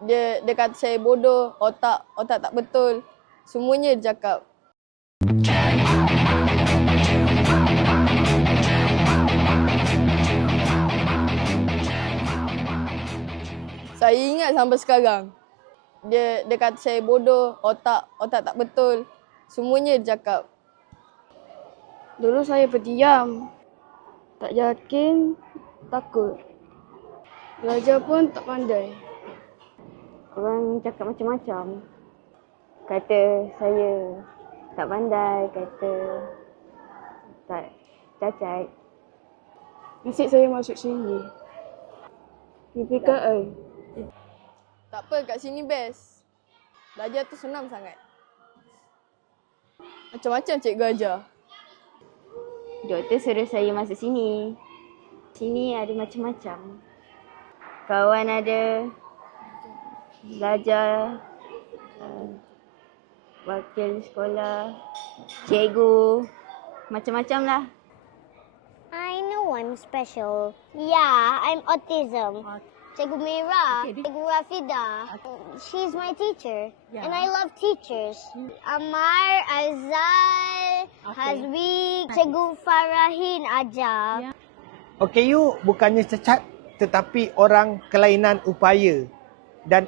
Dia kata saya bodoh, otak tak betul. Semuanya dia cakap. Saya ingat sampai sekarang. Dia kata saya bodoh, otak tak betul. Semuanya dia cakap. Dulu saya berdiam. Tak yakin, takut. Belajar pun tak pandai. Orang cakap macam-macam. Kata saya tak pandai, kata tak cacat. Nasib saya masuk sini. PPKI. Tak apa, kat sini best. Belajar tu senang sangat. Macam-macam cikgu ajar. Doktor suruh saya masuk sini. Sini ada macam-macam. Kawan ada, belajar, wakil sekolah, cikgu, macam-macam lah. I know I'm special. Yeah, I'm autism. Cikgu Mira, Cikgu Rafida, she's my teacher. And I love teachers. Amar, Azal, Hazwi, Cikgu Farahin ajar. OKU bukannya cacat tetapi orang kelainan upaya dan